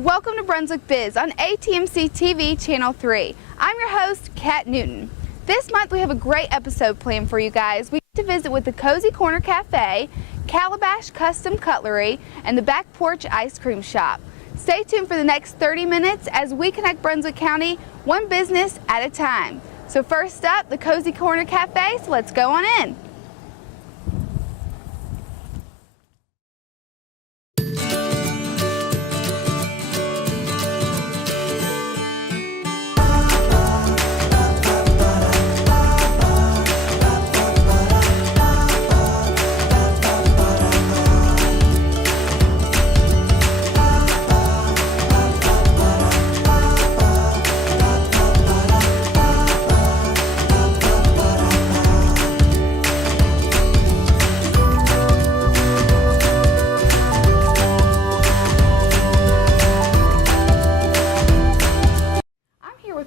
Welcome to Brunswick Biz on ATMC TV Channel 3. I'm your host, Kat Newton. This month we have a great episode planned for you guys. We get to visit with the Cozy Corner Cafe, Calabash Custom Cutlery, and the Back Porch Ice Cream Shop. Stay tuned for the next 30 minutes as we connect Brunswick County one business at a time. So first up, the Cozy Corner Cafe, so let's go on in.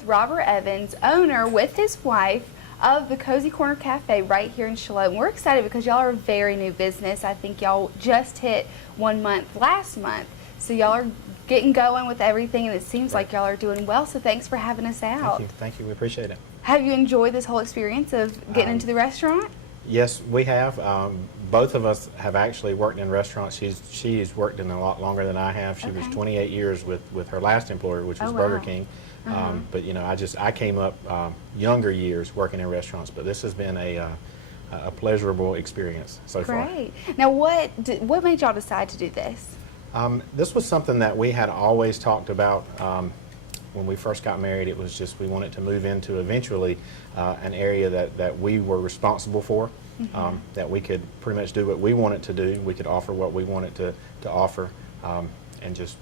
Robert Evans, owner with his wife of the Cozy Corner Cafe right here in Shalom. We're excited because y'all are a very new business. I think y'all just hit 1 month last month. So y'all are getting going with everything, and it seems like y'all are doing well. So thanks for having us out. Thank you. We appreciate it. Have you enjoyed this whole experience of getting into the restaurant? Yes, we have. Both of us have actually worked in restaurants. She's worked in a lot longer than I have. She was 28 years with her last employer, which was Burger King. But you know, I came up younger years working in restaurants, but this has been a pleasurable experience so far. Great. Now, what made y'all decide to do this? This was something that we had always talked about when we first got married. It was just we wanted to move into eventually an area that we were responsible for, that we could pretty much do what we wanted to do. We could offer what we wanted to offer, and just,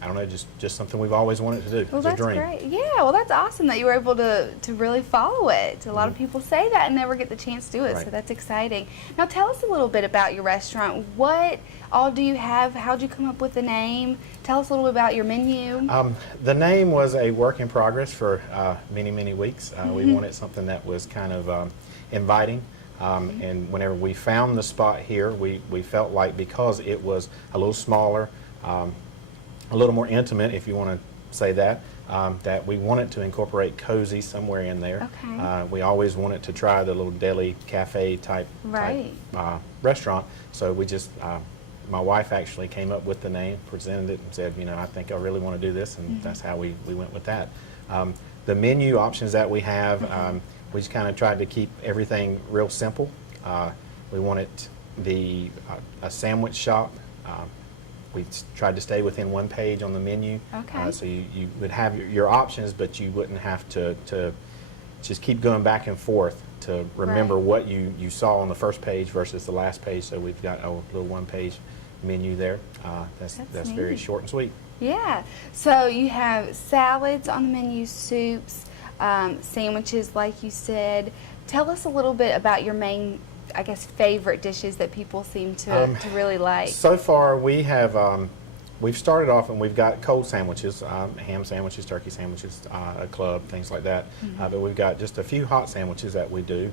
I don't know, just something we've always wanted to do. Well, it's a dream. Great. Yeah, well, that's awesome that you were able to really follow it. A lot of people say that and never get the chance to do it, so that's exciting. Now, tell us a little bit about your restaurant. What all do you have? How did you come up with the name? Tell us a little bit about your menu. The name was a work in progress for many, many weeks. We wanted something that was kind of inviting. And whenever we found the spot here, we felt like because it was a little smaller, a little more intimate, if you want to say that, that we wanted to incorporate cozy somewhere in there. Okay. We always wanted to try the little deli cafe type restaurant, so we just, my wife actually came up with the name, presented it, and said, you know, I think I really want to do this, and that's how we went with that. The menu options that we have, we just kind of tried to keep everything real simple. We wanted a sandwich shop. We tried to stay within one page on the menu, so you would have your options, but you wouldn't have to just keep going back and forth to remember what you saw on the first page versus the last page. So we've got a little one-page menu there. That's very short and sweet. Yeah. So you have salads on the menu, soups, sandwiches, like you said. Tell us a little bit about your main, I guess, favorite dishes that people seem to really like. So far, we have we've started off and we've got cold sandwiches, ham sandwiches, turkey sandwiches, a club, things like that. But we've got just a few hot sandwiches that we do.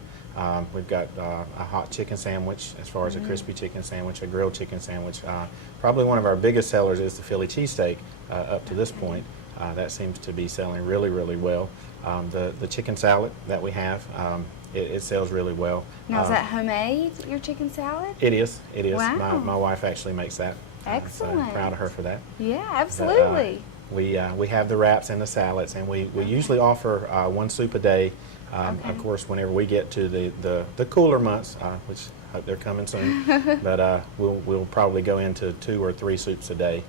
We've got a hot chicken sandwich, as far as a crispy chicken sandwich, a grilled chicken sandwich. Probably one of our biggest sellers is the Philly cheesesteak up to this point. That seems to be selling really, really well. The chicken salad that we have, it sells really well. Now, is that homemade, your chicken salad? It is. It is. Wow. My wife actually makes that. Excellent. So proud of her for that. Yeah, absolutely. But, we have the wraps and the salads, and we usually offer one soup a day. Of course, whenever we get to the cooler months, which I hope they're coming soon, but we'll probably go into 2 or 3 soups a day.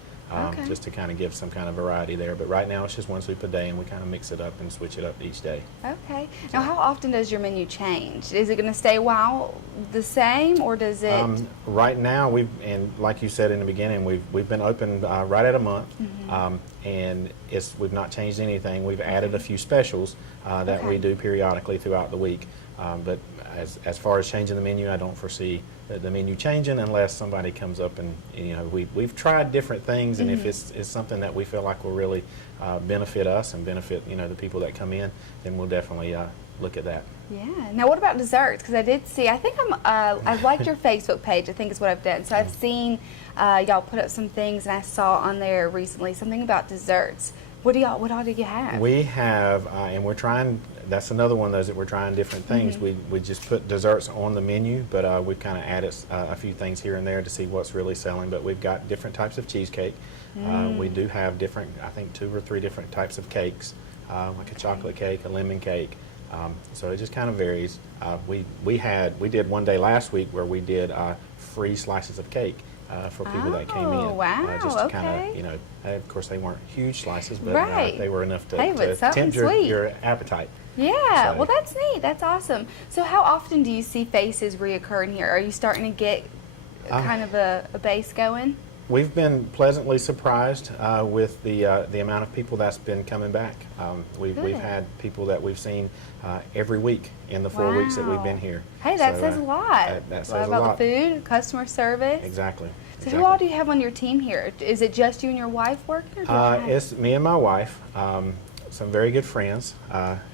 Just to kind of give some kind of variety there. But right now it's just one soup a day, and we kind of mix it up and switch it up each day. Okay. Now, how often does your menu change? Is it going to stay a while the same, or does it? Right now, and like you said in the beginning, we've been open right at a month, and we've not changed anything. We've added a few specials that we do periodically throughout the week. But as far as changing the menu, I don't foresee the menu changing unless somebody comes up and, you know, we've tried different things, and if it's something that we feel like will really benefit us and benefit, you know, the people that come in, then we'll definitely look at that. Yeah. Now, what about desserts? Because I did see, I think I liked your Facebook page, I think is what I've done. So I've seen y'all put up some things, and I saw on there recently something about desserts. What all do you have? We have, and we're trying, that's another one of those that we're trying different things. We just put desserts on the menu, but we've kind of added a few things here and there to see what's really selling. But we've got different types of cheesecake. We do have different, I think 2 or 3 different types of cakes, like a chocolate cake, a lemon cake. So it just kind of varies. We did one day last week where we did free slices of cake for people that came in. Wow, just to okay. kind of, of course they weren't huge slices, but Right. they were enough to something tempt sweet. your appetite. Yeah, So- well, that's neat. That's awesome. So how often do you see faces reoccurring here? Are you starting to get kind of a base going? We've been pleasantly surprised with the amount of people that's been coming back. We've Good. had people that we've seen every week in the 4 weeks that we've been here. Hey, that So, says a lot. That a lot says a about lot. the food, customer service. Exactly. So who all do you have on your team here? Is it just you and your wife working? Or do you have- It's me and my wife. Some very good friends.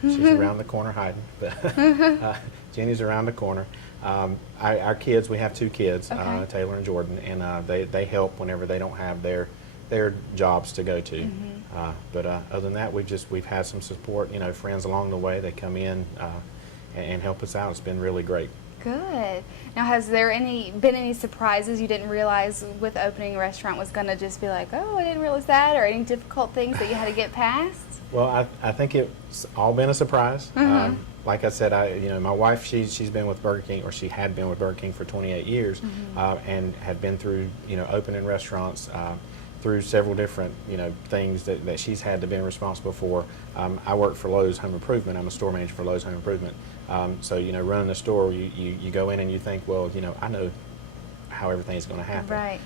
She's around the corner hiding, but Jenny's around the corner. Our kids, we have 2 kids, Okay. Taylor and Jordan, and they help whenever they don't have their jobs to go to. But other than that, we've had some support. Friends along the way. They come in and help us out. It's been really great. Good. Now, has there been any surprises you didn't realize with opening a restaurant was going to just be like, oh, I didn't realize that, or any difficult things that you had to get past? Well, I think it's all been a surprise. Like I said, my wife, she's been with Burger King, or she had been with Burger King for 28 years, and had been through, opening restaurants, through several different, things that she's had to be responsible for. I work for Lowe's Home Improvement. I'm a store manager for Lowe's Home Improvement. So, running a store, you go in and you think, well, I know how everything's going to happen. Right.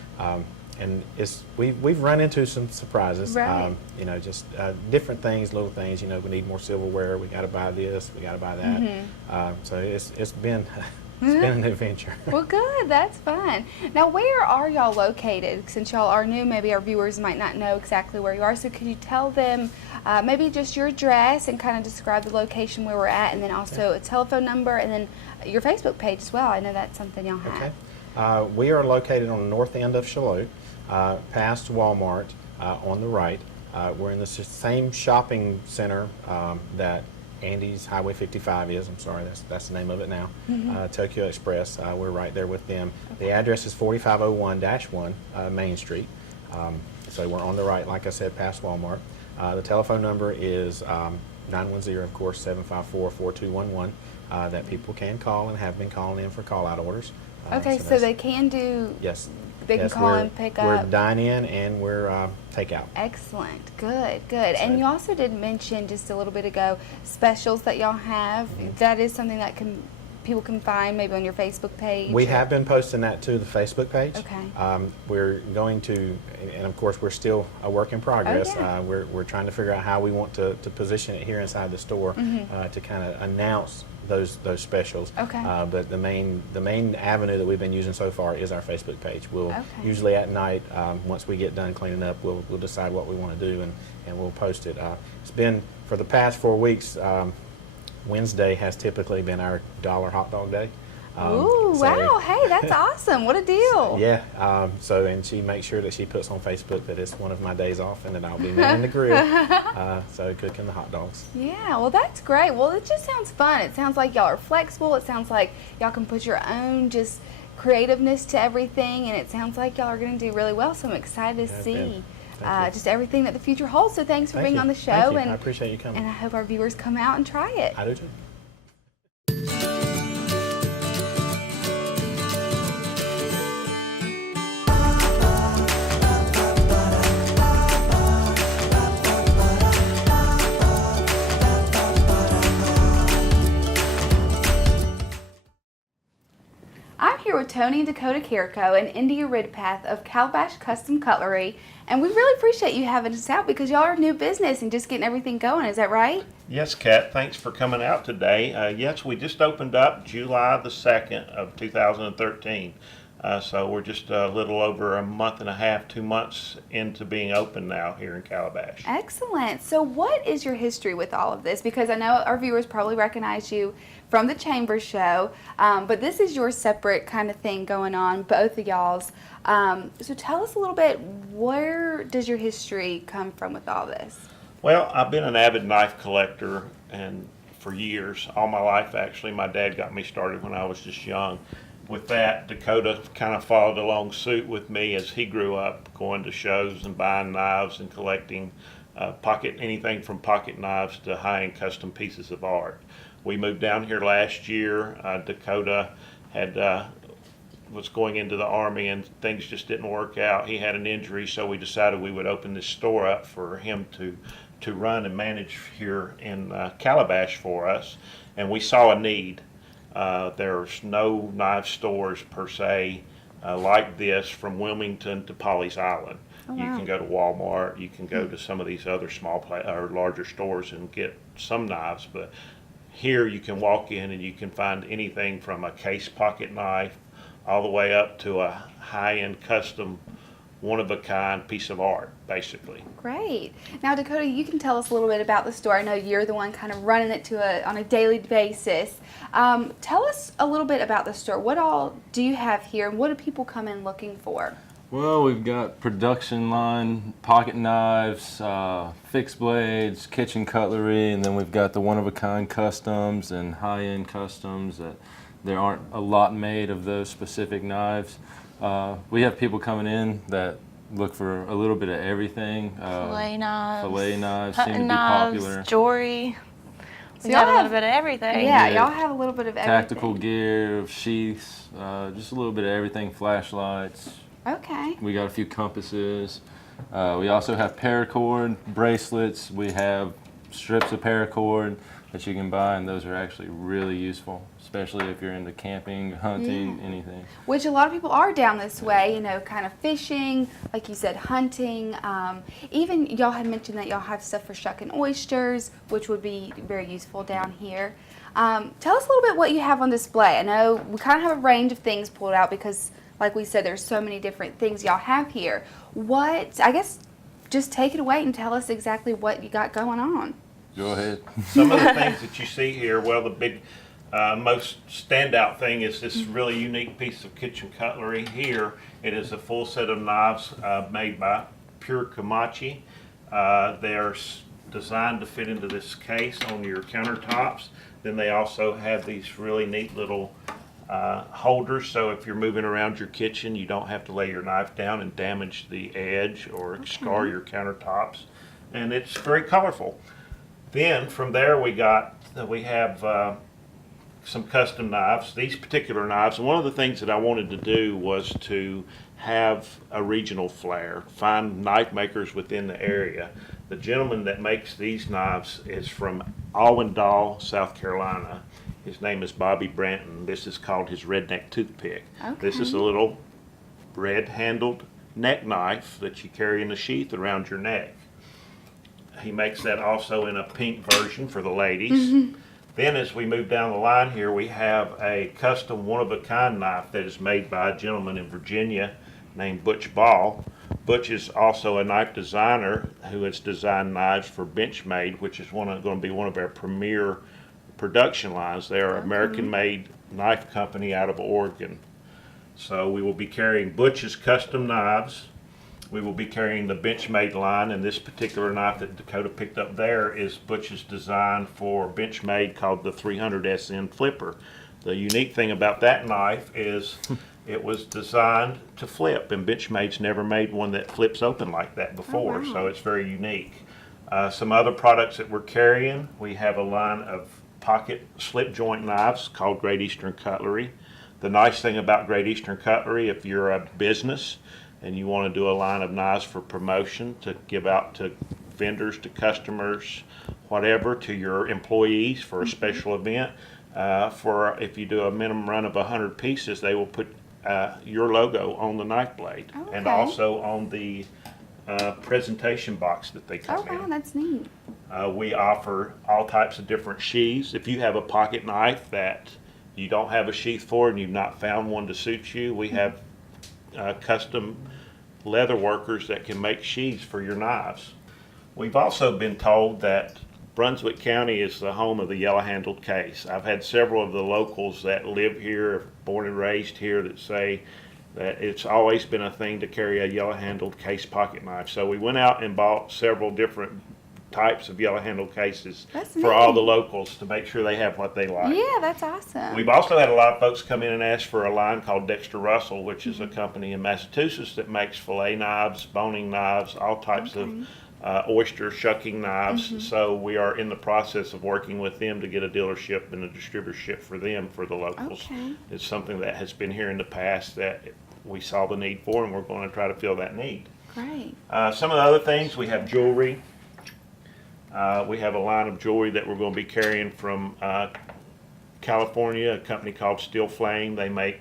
And we've run into some surprises. Right. Just different things, little things. We need more silverware. We got to buy this. We got to buy that. So it's been an adventure. Well, good. That's fun. Now, where are y'all located? Since y'all are new, maybe our viewers might not know exactly where you are. So could you tell them maybe just your address and kind of describe the location where we're at, and then also a telephone number, and then your Facebook page as well. I know that's something y'all have. Okay. We are located on the north end of Charlotte, past Walmart on the right. We're in the same shopping center that Andy's Highway 55 is. I'm sorry, that's the name of it now. Tokyo Express. We're right there with them. Okay. The address is 4501-1 Main Street. So we're on the right, like I said, past Walmart. The telephone number is 910, of course, 754-4211. That people can call and have been calling in for call-out orders. Okay, so they can do. Yes. They can call and pick up. We're dine-in and we're takeout. Excellent. Good, good. And you also did mention just a little bit ago specials that y'all have. That is something that people can find maybe on your Facebook page. We have been posting that to the Facebook page. Okay. We're going to, and of course we're still a work in progress. Oh, yeah. We're trying to figure out how we want to position it here inside the store to kind of announce those specials. Okay. But the main avenue that we've been using so far is our Facebook page. We'll usually at night, once we get done cleaning up, we'll decide what we want to do and we'll post it. It's been for the past 4 weeks. Wednesday has typically been our dollar hot dog day. Ooh, wow, hey, that's awesome. What a deal. Yeah, and she makes sure that she puts on Facebook that it's one of my days off and that I'll be manning the grill, so cooking the hot dogs. Yeah, well, that's great. Well, it just sounds fun. It sounds like y'all are flexible. It sounds like y'all can put your own just creativeness to everything, and it sounds like y'all are going to do really well, so I'm excited to see just everything that the future holds. So thanks for being on the show. Thank you. And I appreciate you coming. And I hope our viewers come out and try it. I do too. I'm here with Tony and Dakota Kirko and India Ridpath of Calabash Custom Cutlery, and we really appreciate you having us out because y'all are a new business and just getting everything going. Is that right? Yes, Kat. Thanks for coming out today. Yes, we just opened up July the 2nd of 2013. So we're just a little over a month and a half, 2 months into being open now here in Calabash. Excellent. So what is your history with all of this? Because I know our viewers probably recognize you from the Chamber Show, but this is your separate kind of thing going on, both of y'all's. So tell us a little bit, where does your history come from with all this? Well, I've been an avid knife collector and for years, all my life actually. My dad got me started when I was just young. With that, Dakota kind of followed along suit with me as he grew up, going to shows and buying knives and collecting anything from pocket knives to high-end custom pieces of art. We moved down here last year. Dakota was going into the Army and things just didn't work out. He had an injury, so we decided we would open this store up for him to run and manage here in Calabash for us, and we saw a need. There's no knife stores per se like this from Wilmington to Pawleys Island. Oh, You wow. can go to Walmart, you can go to some of these other or larger stores and get some knives, but here you can walk in and you can find anything from a case pocket knife all the way up to a high-end custom one-of-a-kind piece of art, basically. Great. Now, Dakota, you can tell us a little bit about the store. I know you're the one kind of running it on a daily basis. Tell us a little bit about the store. What all do you have here, and what do people come in looking for? Well, we've got production line, pocket knives, fixed blades, kitchen cutlery, and then we've got the one-of-a-kind customs and high-end customs. There aren't a lot made of those specific knives. We have people coming in that look for a little bit of everything. Fillet knives. Fillet knives seem to Hunting be knives, popular. jewelry. So We y'all have a little have- bit of everything. Yeah, Yeah. y'all have a little bit of everything. Tactical gear, sheaths, just a little bit of everything, flashlights. Okay. We got a few compasses. We also have paracord bracelets. We have strips of paracord that you can buy, and those are actually really useful, especially if you're into camping, hunting, Yeah. anything. Which a lot of people are down this way, you know, kind of fishing, like you said, hunting. Even y'all had mentioned that y'all have stuff for shucking oysters, which would be very useful down here. Tell us a little bit what you have on display. I know we kind of have a range of things pulled out because, like we said, there's so many different things y'all have here. I guess, just take it away and tell us exactly what you got going on. Go ahead. Some of the things that you see here, well, the big, most standout thing is this really unique piece of kitchen cutlery here. It is a full set of knives made by Pure Komachi. They're designed to fit into this case on your countertops. Then they also have these really neat little holders, so if you're moving around your kitchen, you don't have to lay your knife down and damage the edge or scar your countertops. And it's very colorful. Then from there we have some custom knives. These particular knives, and one of the things that I wanted to do was to have a regional flair, find knife makers within the area. The gentleman that makes these knives is from Allendale, South Carolina. His name is Bobby Branton. This is called his redneck toothpick. This is a little red-handled neck knife that you carry in a sheath around your neck. He makes that also in a pink version for the ladies. Then as we move down the line here, we have a custom one-of-a-kind knife that is made by a gentleman in Virginia named Butch Ball. Butch is also a knife designer who has designed knives for Benchmade, which is going to be one of our premier production lines. They are an American-made knife company out of Oregon. So we will be carrying Butch's custom knives. We will be carrying the Benchmade line, and this particular knife that Dakota picked up there is Butch's design for Benchmade, called the 300 SN Flipper. The unique thing about that knife is it was designed to flip, and Benchmade's never made one that flips open like that before, so it's very unique. Some other products that we're carrying, we have a line of pocket slip joint knives called Great Eastern Cutlery. The nice thing about Great Eastern Cutlery, if you're a business and you want to do a line of knives for promotion to give out to vendors, to customers, whatever, to your employees for a special event, if you do a minimum run of 100 pieces, they will put your logo on the knife blade and also on the presentation box that they come Oh, wow, in. that's neat. We offer all types of different sheaths. If you have a pocket knife that you don't have a sheath for and you've not found one to suit you, we have custom leather workers that can make sheaths for your knives. We've also been told that Brunswick County is the home of the yellow-handled case. I've had several of the locals that live here, born and raised here, that say that it's always been a thing to carry a yellow-handled case pocket knife. So we went out and bought several different types of yellow-handled cases for all the locals to make sure they have what they like. Yeah, that's awesome. We've also had a lot of folks come in and ask for a line called Dexter Russell, which is a company in Massachusetts that makes fillet knives, boning knives, all types of oyster shucking knives. So we are in the process of working with them to get a dealership and a distributorship for them for the locals. It's something that has been here in the past that we saw the need for, and we're going to try to fill that need. Great. Some of the other things, we have jewelry. We have a line of jewelry that we're going to be carrying from California, a company called Steel Flame. They make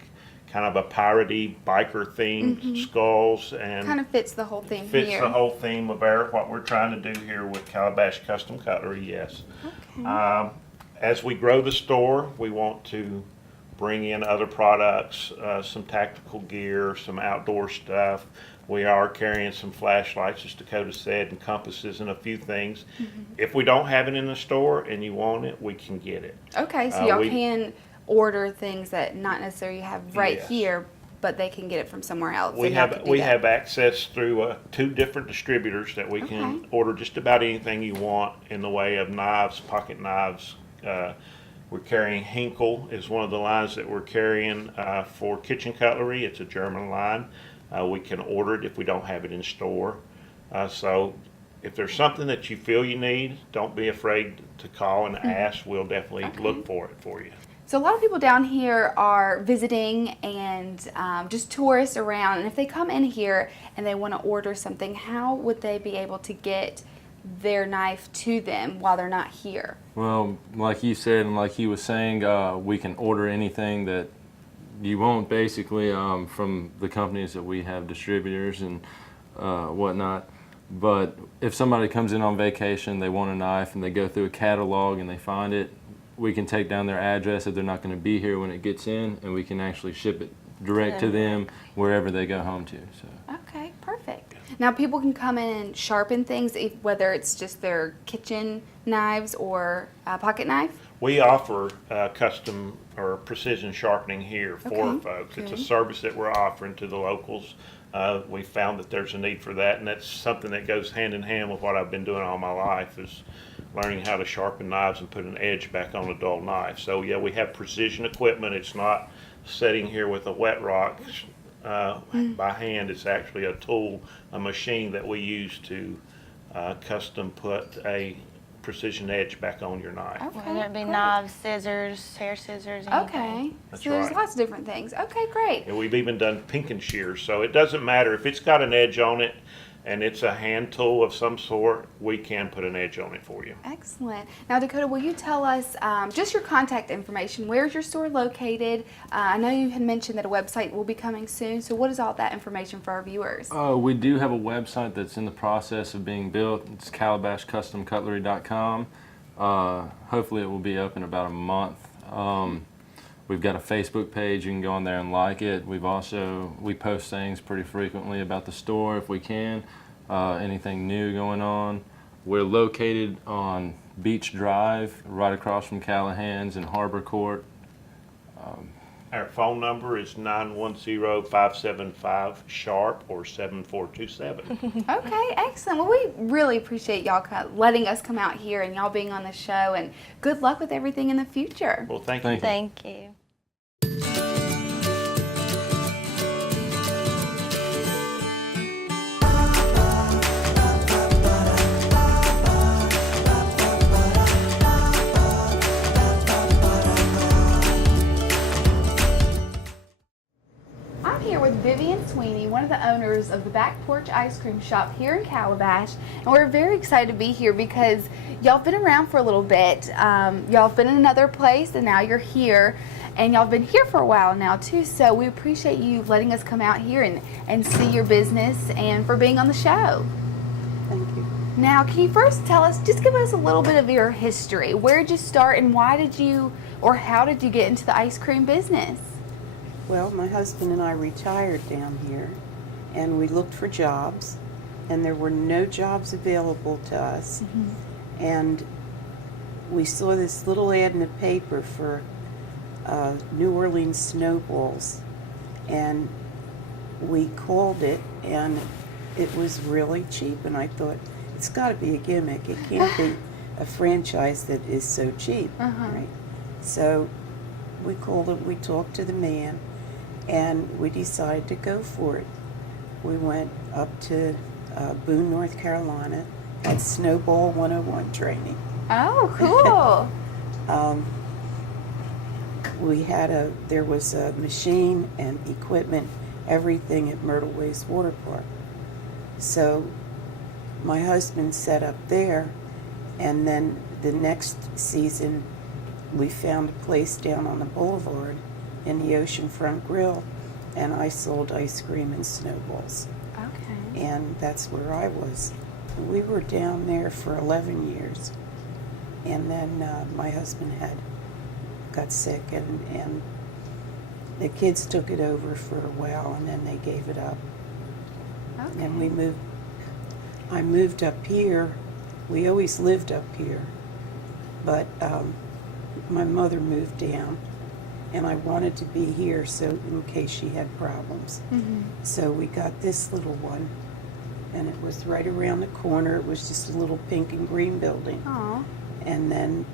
kind of a piratey, biker themed skulls, and Kind of fits the whole theme fits here. the whole theme of what we're trying to do here with Calabash Custom Cutlery, yes. As we grow the store, we want to bring in other products, some tactical gear, some outdoor stuff. We are carrying some flashlights, as Dakota said, and compasses and a few things. If we don't have it in the store and you want it, we can get it. Okay, so y'all can order things that not necessarily have right here, but they can get it from somewhere else. We have access through 2 different distributors that we can order just about anything you want in the way of knives, pocket knives. We're carrying Hinkle is one of the lines that we're carrying for kitchen cutlery. It's a German line. We can order it if we don't have it in store. So if there's something that you feel you need, don't be afraid to call and ask. We'll definitely look for it for you. So a lot of people down here are visiting and just tourists around, and if they come in here and they want to order something, how would they be able to get their knife to them while they're not here? Well, like you said, and like he was saying, we can order anything that you want, basically, from the companies that we have distributors and whatnot. But if somebody comes in on vacation, they want a knife, and they go through a catalog and they find it, we can take down their address if they're not going to be here when it gets in, and we can actually ship it direct to them wherever they go home to. So. Okay, perfect. Now people can come in and sharpen things, whether it's just their kitchen knives or a pocket knife? We offer custom or precision sharpening here for folks. It's a service that we're offering to the locals. We found that there's a need for that, and that's something that goes hand in hand with what I've been doing all my life, is learning how to sharpen knives and put an edge back on a dull knife. So yeah, we have precision equipment. It's not sitting here with a wet rock by hand. It's actually a tool, a machine that we use to custom put a precision edge back on your knife. Okay, Whether it be great. knives, scissors, hair scissors, anything. Okay, That's so there's right. lots of different things. Okay, great. And we've even done pink and shears, so it doesn't matter if it's got an edge on it and it's a hand tool of some sort, we can put an edge on it for you. Excellent. Now, Dakota, will you tell us just your contact information? Where's your store located? I know you had mentioned that a website will be coming soon, so what is all that information for our viewers? We do have a website that's in the process of being built. It's calabashcustomcutlery.com. Hopefully it will be up in about a month. We've got a Facebook page. You can go on there and like it. We post things pretty frequently about the store if we can. Anything new going on. We're located on Beach Drive, right across from Callahan's and Harbor Court. Our phone number is 910-575-SHARP or 7427. Okay, excellent. Well, we really appreciate y'all letting us come out here and y'all being on the show, and good luck with everything in the future. Well, thank you. Thank you. I'm here with Vivian Sweeney, one of the owners of the Back Porch Ice Cream Shop here in Calabash, and we're very excited to be here because y'all have been around for a little bit. Y'all have been in another place, and now you're here, and y'all have been here for a while now too, so we appreciate you letting us come out here and see your business and for being on the show. Thank you. Now, can you first just give us a little bit of your history? Where did you start, and why did you, or how did you get into the ice cream business? Well, my husband and I retired down here, and we looked for jobs, and there were no jobs available to us. And we saw this little ad in the paper for New Orleans snowballs, and we called it, and it was really cheap, and I thought, it's got to be a gimmick. It can't be a franchise that is so cheap, right? So we called it, we talked to the man, and we decided to go for it. We went up to Boone, North Carolina, had Snowball 101 training. Oh, cool. There was a machine and equipment, everything at Myrtle Ways Water Park. So my husband set up there, and then the next season we found a place down on the boulevard in the Oceanfront Grill, and I sold ice cream and snowballs. Okay. And that's where I was. We were down there for 11 years, and then my husband got sick, and the kids took it over for a while, and then they gave it up. Okay. And I moved up here. We always lived up here, but my mother moved down, and I wanted to be here so in case she had problems. So we got this little one, and it was right around the corner. It was just a little pink and green building. Aw. And then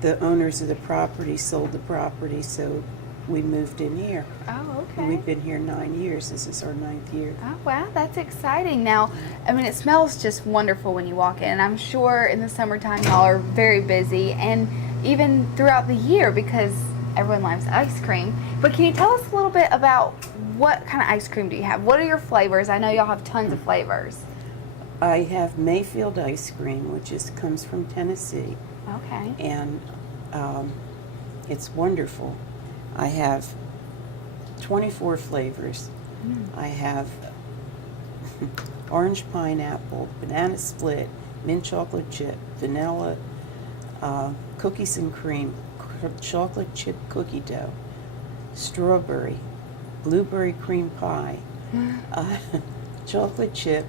the owners of the property sold the property, so we moved in here. Oh, And we've okay. been here 9 years. This is our 9th year. Oh, wow, that's exciting. Now, I mean, it smells just wonderful when you walk in, and I'm sure in the summertime y'all are very busy, and even throughout the year because everyone loves ice cream. But can you tell us a little bit about what kind of ice cream do you have? What are your flavors? I know y'all have tons of flavors. I have Mayfield ice cream, which comes from Tennessee, Okay. and it's wonderful. I have 24 flavors. I have orange pineapple, banana split, mint chocolate chip, vanilla, cookies and cream, chocolate chip cookie dough, strawberry, blueberry cream pie, chocolate chip,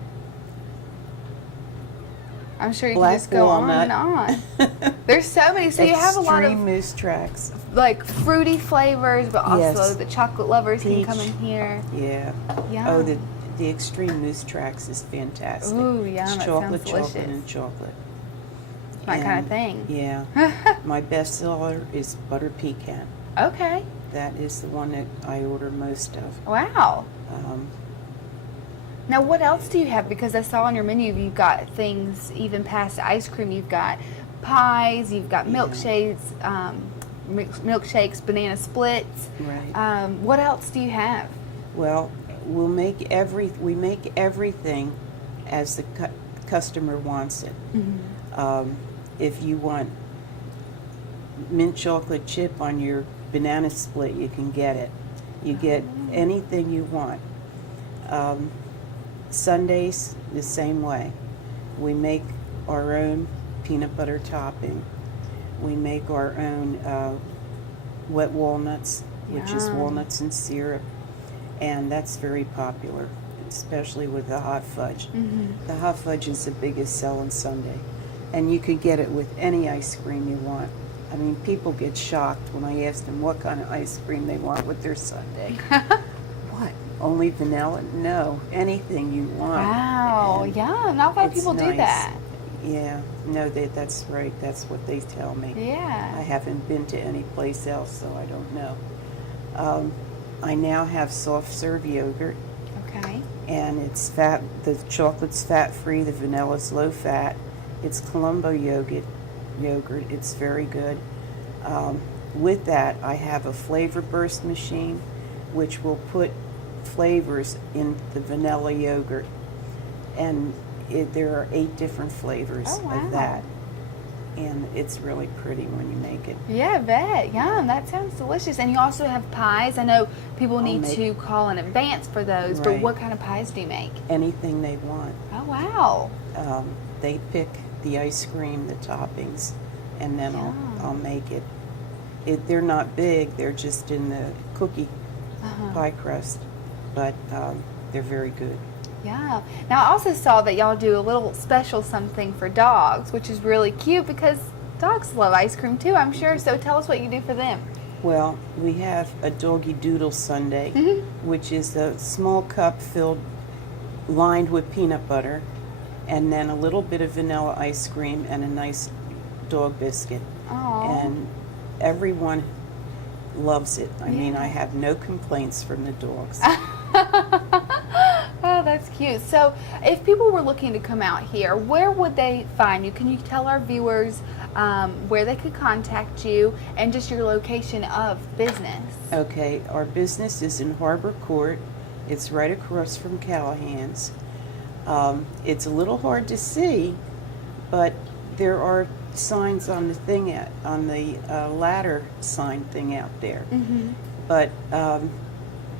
I'm sure you can black just go walnut. on and on. There's so many. So you have a lot Extreme of moose tracks. like fruity flavors, but also Yes. the chocolate lovers Peach. can come in here. Yeah. Yum. Oh, the extreme moose tracks is fantastic. Ooh, yum, It's that chocolate, sounds chocolate, delicious. and chocolate. My kind of And, thing. Yeah. My best seller is butter pecan. Okay. That is the one that I order most of. Wow. Um, Now, what else do you have? Because I saw on your menu you've got things even past ice cream. You've got pies. You've got Yeah. milkshakes, banana splits. right. What else do you have? Well, we make everything as the customer wants it. If you want mint chocolate chip on your banana split, you can get it. You get anything you want. Sundays, the same way. We make our own peanut butter topping. We make our own wet walnuts, which is Yum. walnuts and syrup, and that's very popular, especially with the hot fudge. The hot fudge is the biggest selling sundae, and you could get it with any ice cream you want. I mean, people get shocked when I ask them what kind of ice cream they want with their sundae. What? Only vanilla? No, anything you want. Wow. And Yeah. Not a lot of it's people do nice. that. Yeah, no, that's right. That's what they tell me. I Yeah. haven't been to any place else, so I don't know. I now have soft serve yogurt, Okay. and it's fat. The chocolate's fat-free. The vanilla's low-fat. It's Colombo yogurt. It's very good. With that, I have a flavor burst machine, which will put flavors in the vanilla yogurt, and there are 8 different flavors Oh, wow. of that, and it's really pretty when you make it. Yeah, I bet. Yum. That sounds delicious. And you also have pies. I know people need make- to call in advance for those, but Right. what kind of pies do you make? Anything they want. Oh, wow. They pick the ice cream, the toppings, and then Yum. I'll make it. they're not big. They're just in the cookie pie crust, but they're very good. Yeah. Now I also saw that y'all do a little special something for dogs, which is really cute because dogs love ice cream too, I'm sure. So tell us what you do for them. Well, we have a doggy doodle sundae, which is a small cup lined with peanut butter, and then a little bit of vanilla ice cream and a nice dog biscuit. Aww. And everyone loves it. I mean, I have no complaints from the dogs. Oh, that's cute. So if people were looking to come out here, where would they find you? Can you tell our viewers where they could contact you and just your location of business? Okay, our business is in Harbor Court. It's right across from Callahan's. It's a little hard to see, but there are signs on the thing on the ladder sign thing out there. But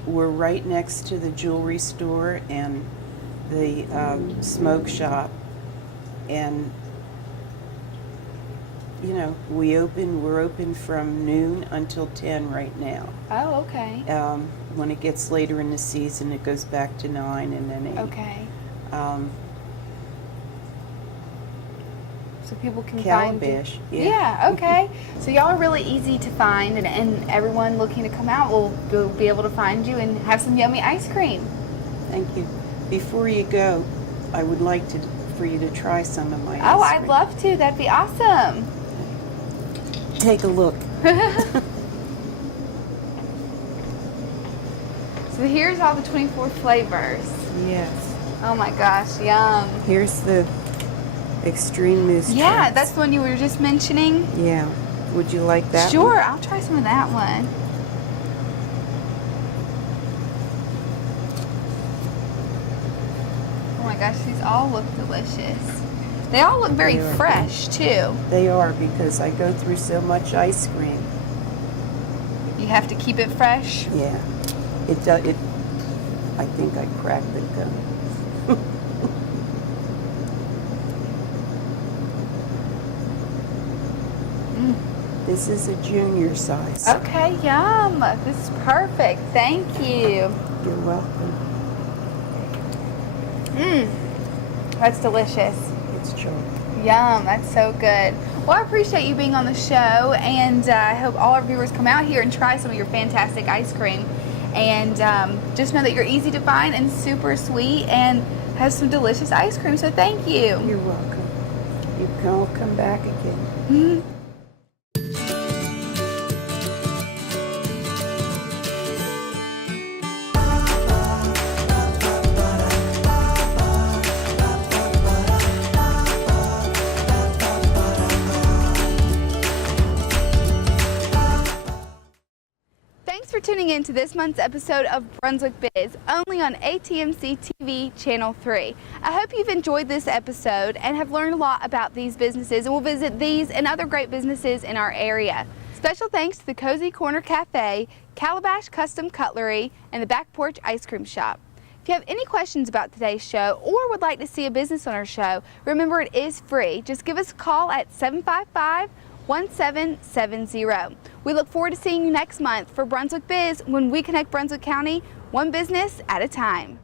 we're right next to the jewelry store and the smoke shop, and you know, we're open from noon until 10 right now. Oh, okay. When it gets later in the season, it goes back to 9 and then 8. Okay. So people can Calabash, find you. yeah. Okay. So y'all are really easy to find, and everyone looking to come out will be able to find you and have some yummy ice cream. Thank you. Before you go, I would like for you to try some of my ice Oh, cream. I'd love to. That'd be awesome. Take a look. So here's all the 24 flavors. Yes. Oh my gosh, yum. Here's the extreme moose. Yeah, Tracks. that's the one you were just mentioning. Yeah. Would you like that? Sure, one? I'll try some of that one. Oh my gosh, these all look delicious. They all look very They are. fresh too. They are, because I go through so much ice cream. You have to keep it fresh. Yeah. I think I cracked the gum. This is a junior size. Okay, yum. This is perfect. Thank you. You're welcome. That's delicious. It's chocolate. Yum, that's so good. Well, I appreciate you being on the show, and I hope all our viewers come out here and try some of your fantastic ice cream. And just know that you're easy to find and super sweet and have some delicious ice cream, so thank you. You're welcome. You can all come back again. Thanks for tuning in to this month's episode of Brunswick Biz, only on ATMC TV Channel 3. I hope you've enjoyed this episode and have learned a lot about these businesses, and will visit these and other great businesses in our area. Special thanks to the Cozy Corner Cafe, Calabash Custom Cutlery, and the Back Porch Ice Cream Shop. If you have any questions about today's show or would like to see a business on our show, remember it is free. Just give us a call at 755-1770. We look forward to seeing you next month for Brunswick Biz, when we connect Brunswick County one business at a time.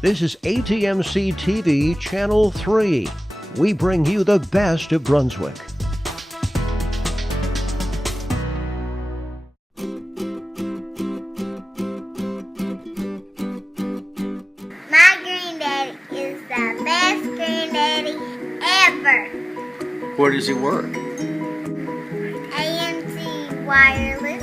This is ATMC TV Channel 3. We bring you the best of Brunswick. My granddaddy is the best granddaddy ever. Where does he work? AMC Wireless.